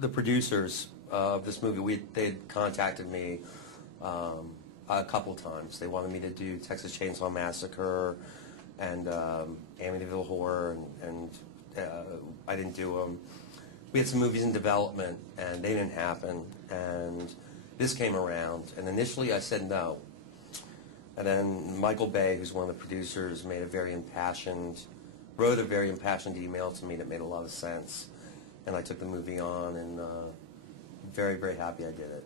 the producers of this movie, they had contacted me a couple times. They wanted me to do Texas Chainsaw Massacre and Amityville Horror, and I didn't do them. We had some movies in development, and they didn't happen, and this came around, and initially I said no. And then Michael Bay, who's one of the producers, wrote a very impassioned email to me that made a lot of sense. And I took the movie on, and very, very happy I did it.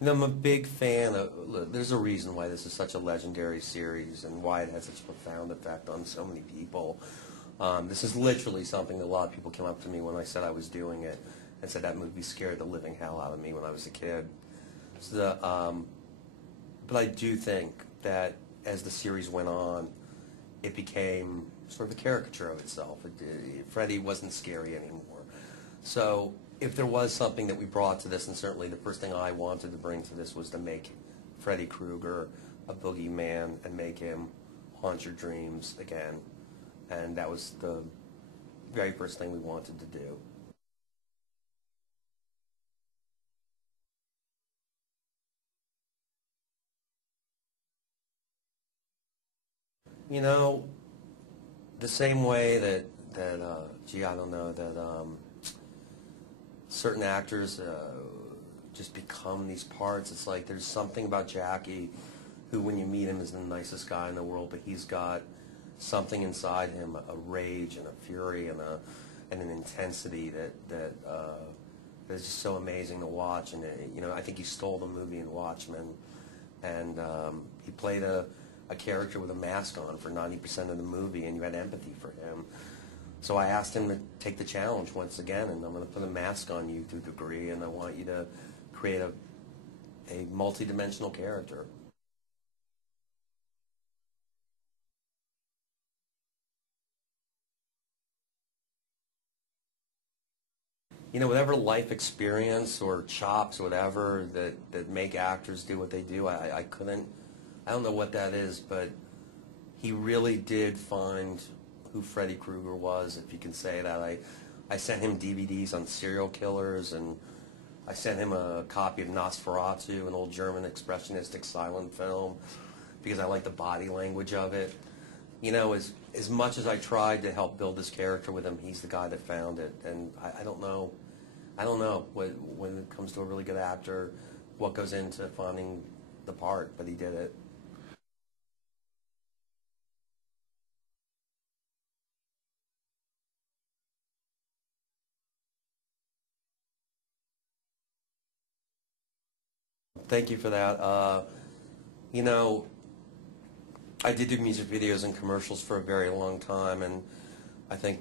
You know, I'm a big fan of, there's a reason why this is such a legendary series and why it had such a profound effect on so many people. This is literally something that a lot of people came up to me when I said I was doing it and said that movie scared the living hell out of me when I was a kid. So but I do think that as the series went on, it became sort of a caricature of itself. Freddy wasn't scary anymore. So if there was something that we brought to this, and certainly the first thing I wanted to bring to this was to make Freddy Krueger a boogeyman and make him haunt your dreams again. And that was the very first thing we wanted to do. You know, the same way gee, I don't know, that certain actors just become these parts. It's like there's something about Jackie, who when you meet him is the nicest guy in the world, but he's got something inside him, a rage and a fury and an intensity that is just so amazing to watch. And you know, I think he stole the movie in Watchmen, and he played a character with a mask on for 90% of the movie, and you had empathy for him. So I asked him to take the challenge once again, and I'm going to put a mask on you to a degree, and I want you to create a multi-dimensional character. You know, whatever life experience or chops or whatever that make actors do what they do, I don't know what that is, but he really did find who Freddy Krueger was, if you can say that. I sent him DVDs on serial killers, and I sent him a copy of Nosferatu, an old German expressionistic silent film, because I like the body language of it. You know, as much as I tried to help build this character with him, he's the guy that found it. And I don't know when it comes to a really good actor, what goes into finding the part, but he did it. Thank you for that. You know, I did do music videos and commercials for a very long time, and I think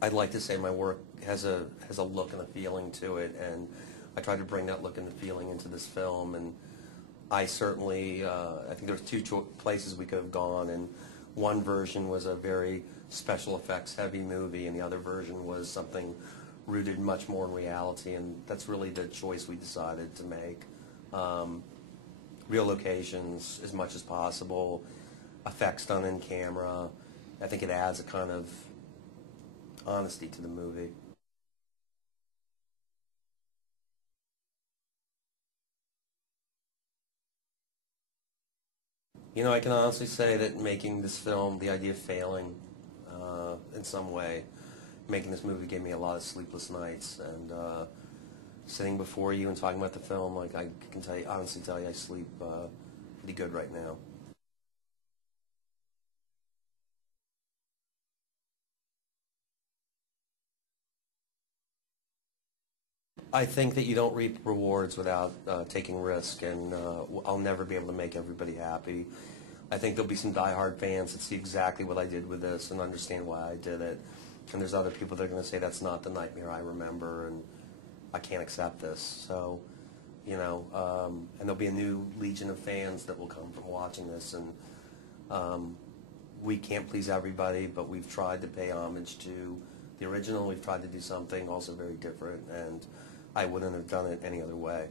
I'd like to say my work has a look and a feeling to it, and I tried to bring that look and the feeling into this film. And I certainly, I think there's two places we could have gone, and one version was a very special effects heavy movie, and the other version was something rooted much more in reality, and that's really the choice we decided to make. Real locations as much as possible, effects done in camera. I think it adds a kind of honesty to the movie. You know, I can honestly say that making this film, the idea of failing in some way, making this movie gave me a lot of sleepless nights, and sitting before you and talking about the film, like I can honestly tell you, I sleep pretty good right now. I think that you don't reap rewards without taking risk, and I'll never be able to make everybody happy. I think there'll be some diehard fans that see exactly what I did with this and understand why I did it. And there's other people that are going to say that's not the nightmare I remember, and I can't accept this. So, you know, and there'll be a new legion of fans that will come from watching this, and we can't please everybody, but we've tried to pay homage to the original. We've tried to do something also very different, and I wouldn't have done it any other way.